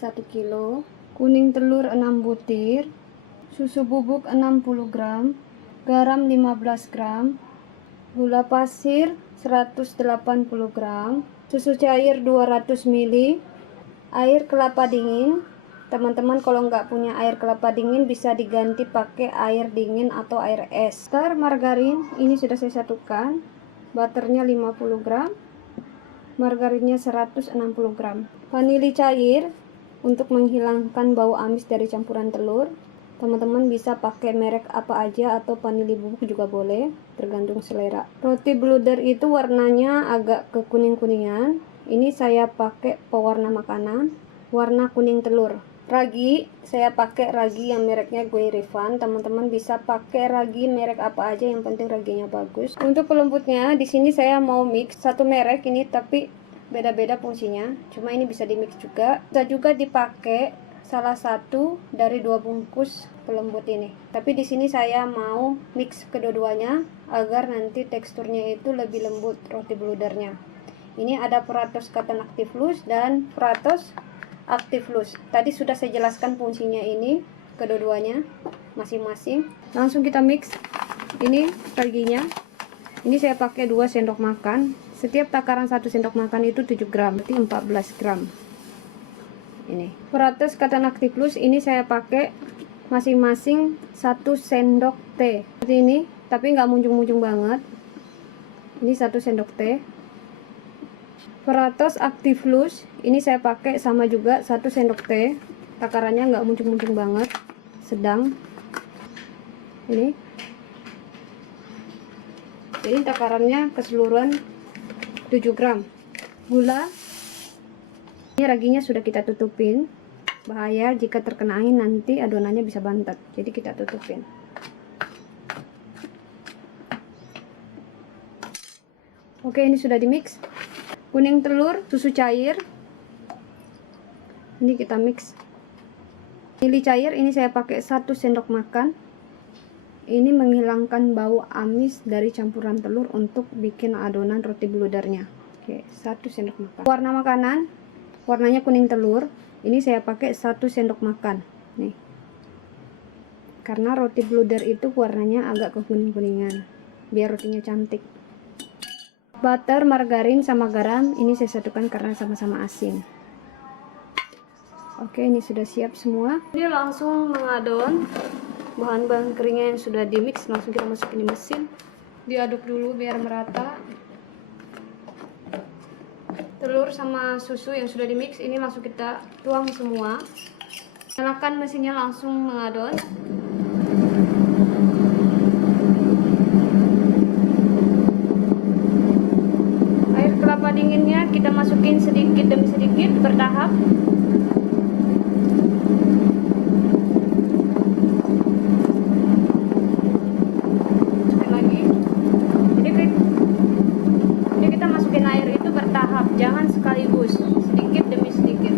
1 kilo, kuning telur 6 butir, susu bubuk 60 gram, garam 15 gram, gula pasir 180 gram, susu cair 200 ml, air kelapa dingin. Teman-teman kalau nggak punya air kelapa dingin bisa diganti pakai air dingin atau air es. Butter, margarin ini sudah saya satukan. Butternya 50 gram, margarinnya 160 gram. Vanili cair untuk menghilangkan bau amis dari campuran telur. Teman-teman bisa pakai merek apa aja atau vanili bubuk juga boleh, tergantung selera. Roti bluder itu warnanya agak ke kuning-kuningan. Ini saya pakai pewarna makanan, warna kuning telur. Ragi, saya pakai ragi yang mereknya Guerifan. Teman-teman bisa pakai ragi merek apa aja, yang penting raginya bagus. Untuk pelembutnya, di sini saya mau mix satu merek ini, tapi beda-beda fungsinya. Cuma ini bisa di mix juga. Bisa juga dipakai salah satu dari 2 bungkus pelembut ini. Tapi di sini saya mau mix kedua-duanya agar nanti teksturnya itu lebih lembut roti bludernya. Ini ada Fratos Cotton Active Loose dan Fratos Active Loose. Tadi sudah saya jelaskan fungsinya ini kedua-duanya masing-masing. Langsung kita mix. Ini raginya. Ini saya pakai 2 sendok makan. Setiap takaran 1 sendok makan itu 7 gram, berarti 14 gram. Ini Fratos Cotton Active Loose ini saya pakai masing-masing 1 sendok teh. Seperti ini, tapi nggak muncung-muncung banget. Ini 1 sendok teh. Fratos Active Loose ini saya pakai sama juga 1 sendok teh. Takarannya nggak muncung-muncung banget, sedang. Ini jadi takarannya keseluruhan 7 gram. Gula, ini raginya sudah kita tutupin. Bahaya jika terkena angin, nanti adonannya bisa bantet, jadi kita tutupin. Oke, ini sudah di mix. Kuning telur, susu cair ini kita mix. Vanili cair ini saya pakai 1 sendok makan. Ini menghilangkan bau amis dari campuran telur untuk bikin adonan roti bludernya. Oke, 1 sendok makan. Warna makanan, warnanya kuning telur, ini saya pakai 1 sendok makan nih, karena roti bluder itu warnanya agak ke kuning-kuningan biar rotinya cantik. Butter, margarin, sama garam ini saya satukan karena sama-sama asin. Oke, ini sudah siap semua. Ini langsung mengadon bahan-bahan keringnya yang sudah di mix, langsung kita masukin di mesin. Diaduk dulu biar merata. Telur sama susu yang sudah di mix ini langsung kita tuang semua. Nyalakan mesinnya, langsung mengadon. Air kelapa dinginnya kita masukin sedikit demi sedikit bertahap. Masukin lagi. Jadi kita masukin air itu bertahap, jangan sekaligus, sedikit demi sedikit.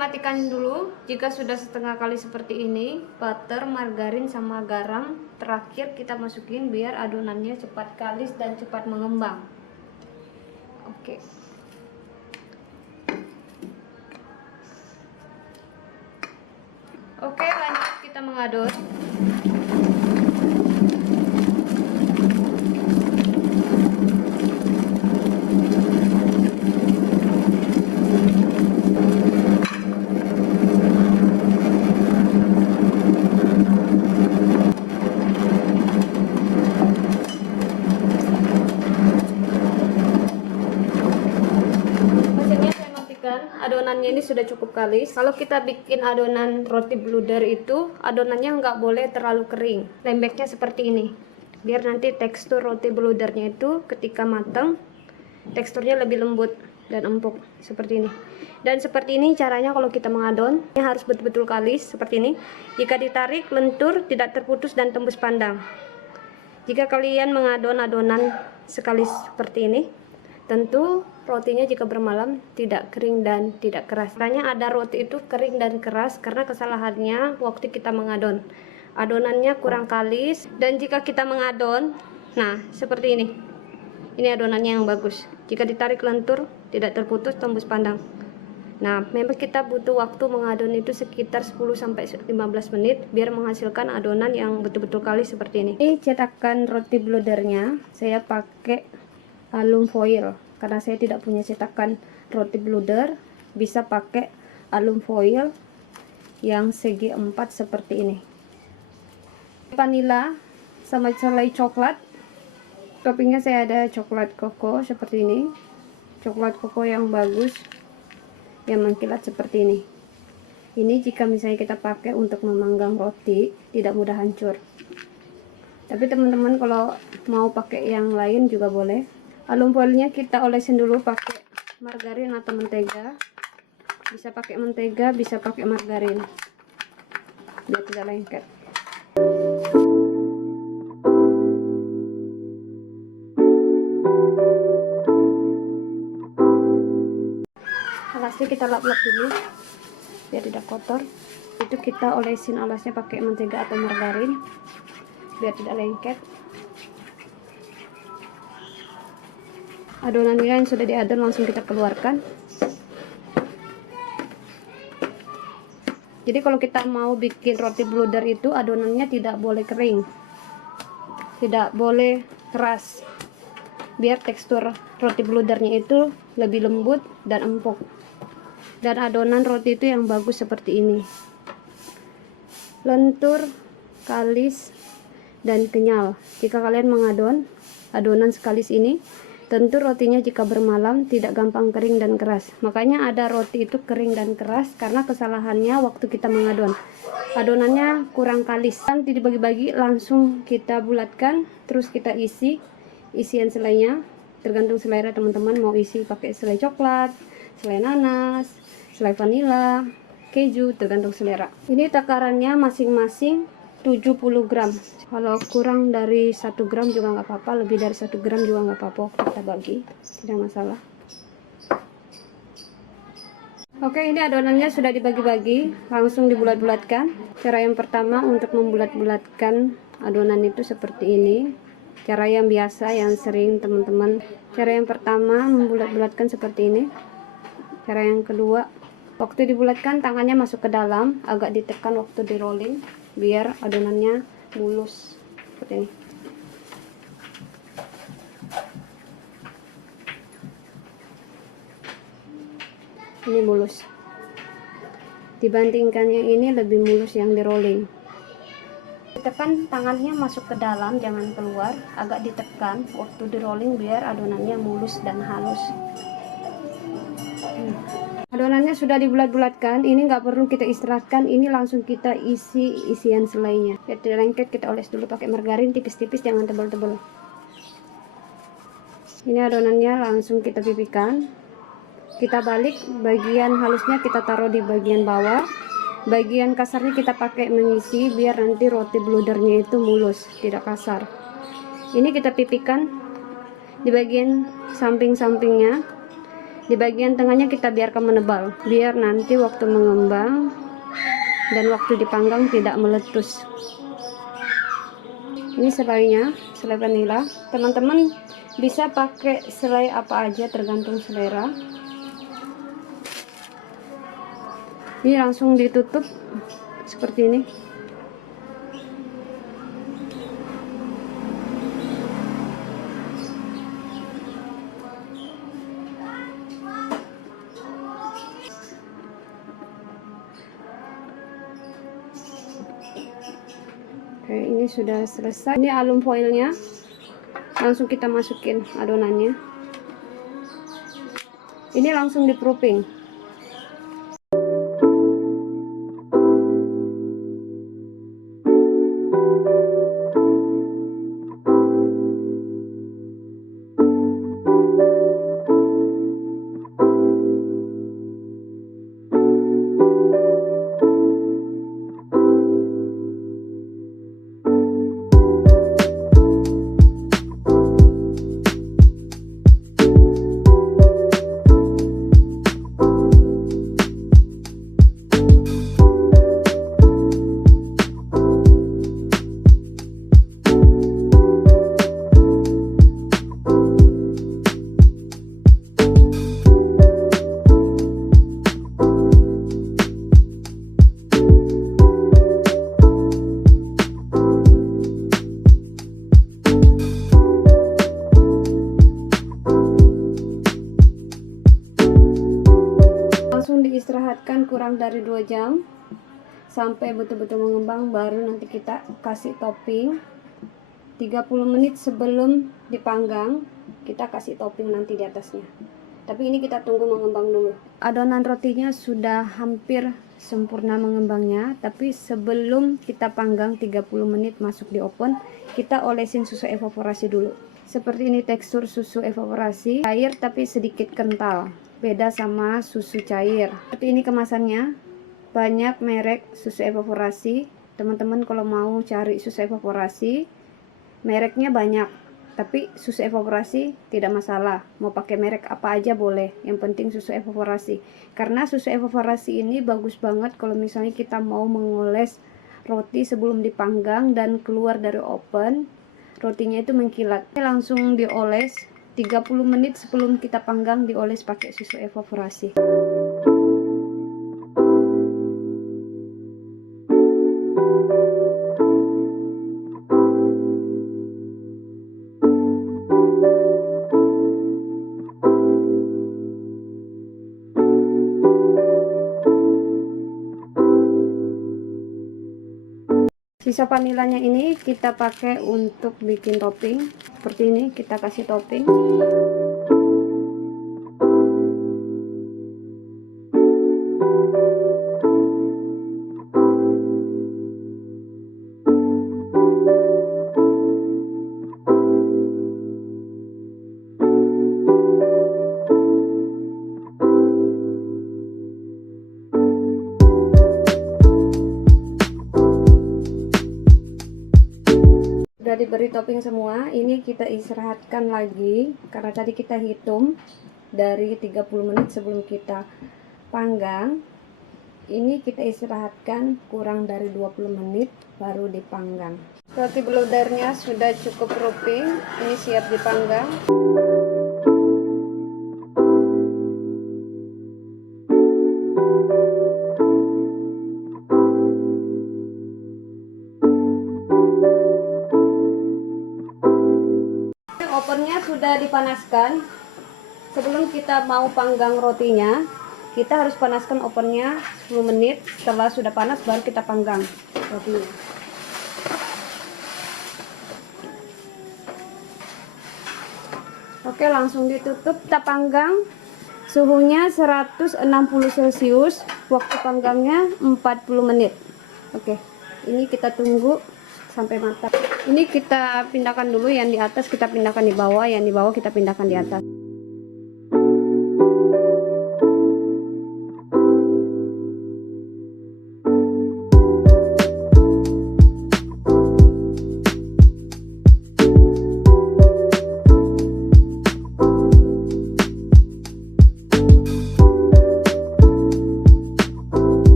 Matikan dulu. Jika sudah setengah kali seperti ini, butter, margarin, sama garam terakhir kita masukin biar adonannya cepat kalis dan cepat mengembang. Oke. Oke, lanjut kita mengadon. Adonannya ini sudah cukup kalis. Kalau kita bikin adonan roti bluder itu, adonannya nggak boleh terlalu kering, lembeknya seperti ini, biar nanti tekstur roti bludernya itu ketika matang teksturnya lebih lembut dan empuk seperti ini. Dan seperti ini caranya kalau kita mengadon, ini harus betul-betul kalis seperti ini. Jika ditarik lentur, tidak terputus dan tembus pandang. Jika kalian mengadon adonan sekalis seperti ini, tentu rotinya jika bermalam tidak kering dan tidak keras. Makanya ada roti itu kering dan keras karena kesalahannya waktu kita mengadon. Adonannya kurang kalis, dan jika kita mengadon, nah seperti ini. Ini adonannya yang bagus. Jika ditarik lentur, tidak terputus tembus pandang. Nah, memang kita butuh waktu mengadon itu sekitar 10-15 menit biar menghasilkan adonan yang betul-betul kalis seperti ini. Ini cetakan roti bludernya, saya pakai alum foil karena saya tidak punya cetakan roti bluder. Bisa pakai alum foil yang segi 4 seperti ini. Vanila sama selai coklat. Toppingnya saya ada coklat koko seperti ini. Coklat koko yang bagus, yang mengkilat seperti ini. Ini jika misalnya kita pakai untuk memanggang roti, tidak mudah hancur. Tapi teman-teman kalau mau pakai yang lain juga boleh. Alum foilnya kita olesin dulu pakai margarin atau mentega. Bisa pakai mentega, bisa pakai margarin, biar tidak lengket. Alasnya kita lap-lap dulu biar tidak kotor. Itu kita olesin alasnya pakai mentega atau margarin biar tidak lengket. Adonannya yang sudah diadon langsung kita keluarkan. Jadi kalau kita mau bikin roti bluder itu adonannya tidak boleh kering, tidak boleh keras, biar tekstur roti bludernya itu lebih lembut dan empuk. Dan adonan roti itu yang bagus seperti ini, lentur, kalis, dan kenyal. Jika kalian mengadon adonan sekalis ini, tentu rotinya jika bermalam tidak gampang kering dan keras. Makanya ada roti itu kering dan keras karena kesalahannya waktu kita mengadon. Adonannya kurang kalis. Nanti dibagi-bagi, langsung kita bulatkan, terus kita isi isian selainya. Tergantung selera teman-teman mau isi pakai selai coklat, selai nanas, selai vanila, keju, tergantung selera. Ini takarannya masing-masing 70 gram. Kalau kurang dari 1 gram juga nggak apa-apa, lebih dari 1 gram juga nggak apa-apa, kita bagi, tidak masalah. Oke, ini adonannya sudah dibagi-bagi, langsung dibulat-bulatkan. Cara yang pertama untuk membulat-bulatkan adonan itu seperti ini. Cara yang biasa, yang sering teman-teman. Cara yang pertama membulat-bulatkan seperti ini. Cara yang kedua, waktu dibulatkan tangannya masuk ke dalam, agak ditekan waktu di rolling biar adonannya mulus seperti ini. Ini mulus. Dibandingkan yang ini lebih mulus yang di rolling. Ditekan tangannya masuk ke dalam, jangan keluar, agak ditekan waktu di rolling biar adonannya mulus dan halus. Adonannya sudah dibulat-bulatkan, ini nggak perlu kita istirahatkan, ini langsung kita isi isian selainya. Biar tidak lengket, kita oles dulu pakai margarin tipis-tipis, jangan tebal-tebal. Ini adonannya langsung kita pipihkan. Kita balik, bagian halusnya kita taruh di bagian bawah, bagian kasarnya kita pakai mengisi biar nanti roti bludernya itu mulus, tidak kasar. Ini kita pipihkan di bagian samping-sampingnya. Di bagian tengahnya kita biarkan menebal, biar nanti waktu mengembang dan waktu dipanggang tidak meletus. Ini selainya, selai vanila. Teman-teman bisa pakai selai apa aja tergantung selera. Ini langsung ditutup seperti ini. Oke, ini sudah selesai. Ini alum foilnya, langsung kita masukin adonannya. Ini langsung di proofing. kurang dari 2 jam sampai betul-betul mengembang, baru nanti kita kasih topping. 30 menit sebelum dipanggang kita kasih topping nanti di atasnya, tapi ini kita tunggu mengembang dulu. Adonan rotinya sudah hampir sempurna mengembangnya, tapi sebelum kita panggang 30 menit masuk di oven, kita olesin susu evaporasi dulu. Seperti ini tekstur susu evaporasi, cair tapi sedikit kental, beda sama susu cair. Seperti ini kemasannya, banyak merek susu evaporasi. Teman-teman kalau mau cari susu evaporasi, mereknya banyak, tapi susu evaporasi tidak masalah, mau pakai merek apa aja boleh, yang penting susu evaporasi. Karena susu evaporasi ini bagus banget kalau misalnya kita mau mengoles roti sebelum dipanggang dan keluar dari oven, rotinya itu mengkilat. Langsung dioles 30 menit sebelum kita panggang, dioles pakai susu evaporasi. Sisa vanilanya ini kita pakai untuk bikin topping. Seperti ini kita kasih topping. Sudah diberi topping semua, ini kita istirahatkan lagi karena tadi kita hitung dari 30 menit sebelum kita panggang. Ini kita istirahatkan kurang dari 20 menit baru dipanggang. Roti bludernya sudah cukup roofing, ini siap dipanggang. Ovennya sudah dipanaskan. Sebelum kita mau panggang rotinya, kita harus panaskan ovennya 10 menit. Setelah sudah panas baru kita panggang rotinya. Oke, langsung ditutup, kita panggang. Suhunya 160 celcius, waktu panggangnya 40 menit. Oke, ini kita tunggu sampai matang. Ini kita pindahkan dulu, yang di atas kita pindahkan di bawah, yang di bawah kita pindahkan di atas.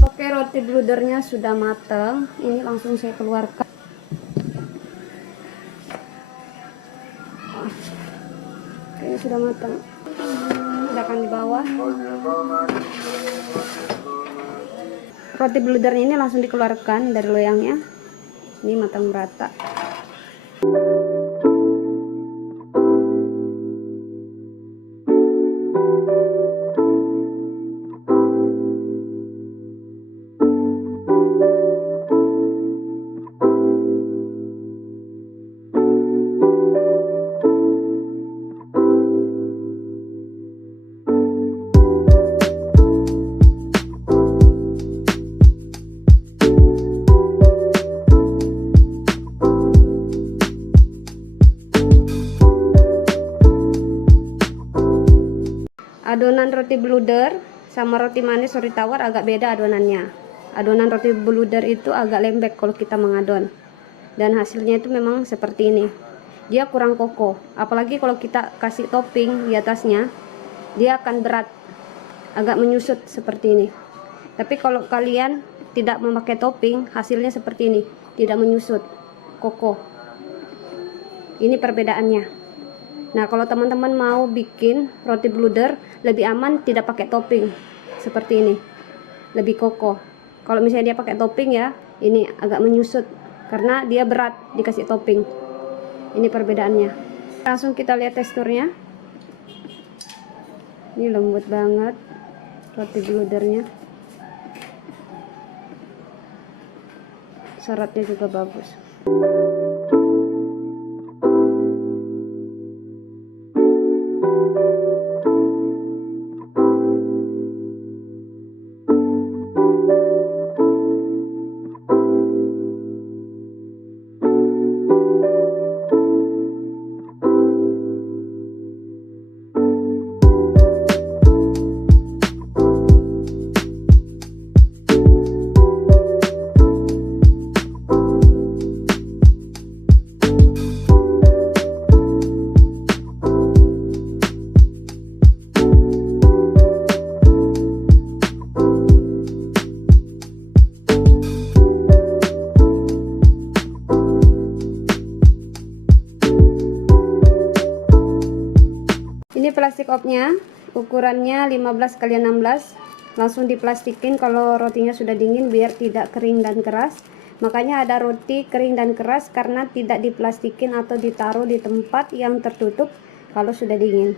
Oke, roti bludernya sudah matang. Ini langsung saya keluarkan. Ini sudah matang. Pindahkan di bawah. Roti bludernya ini langsung dikeluarkan dari loyangnya. Ini matang merata. Adonan roti bluder sama roti manis, roti tawar agak beda adonannya. Adonan roti bluder itu agak lembek kalau kita mengadon, dan hasilnya itu memang seperti ini. Dia kurang kokoh, apalagi kalau kita kasih topping di atasnya, dia akan berat, agak menyusut seperti ini. Tapi kalau kalian tidak memakai topping, hasilnya seperti ini, tidak menyusut, kokoh. Ini perbedaannya. Nah, kalau teman-teman mau bikin roti bluder lebih aman tidak pakai topping seperti ini, lebih kokoh. Kalau misalnya dia pakai topping ya, ini agak menyusut karena dia berat dikasih topping. Ini perbedaannya. Langsung kita lihat teksturnya. Ini lembut banget. roti bludernya. Syaratnya juga bagus. Ini plastik opnya, ukurannya 15 x 16. Langsung diplastikin kalau rotinya sudah dingin biar tidak kering dan keras. Makanya ada roti kering dan keras karena tidak diplastikin atau ditaruh di tempat yang tertutup kalau sudah dingin.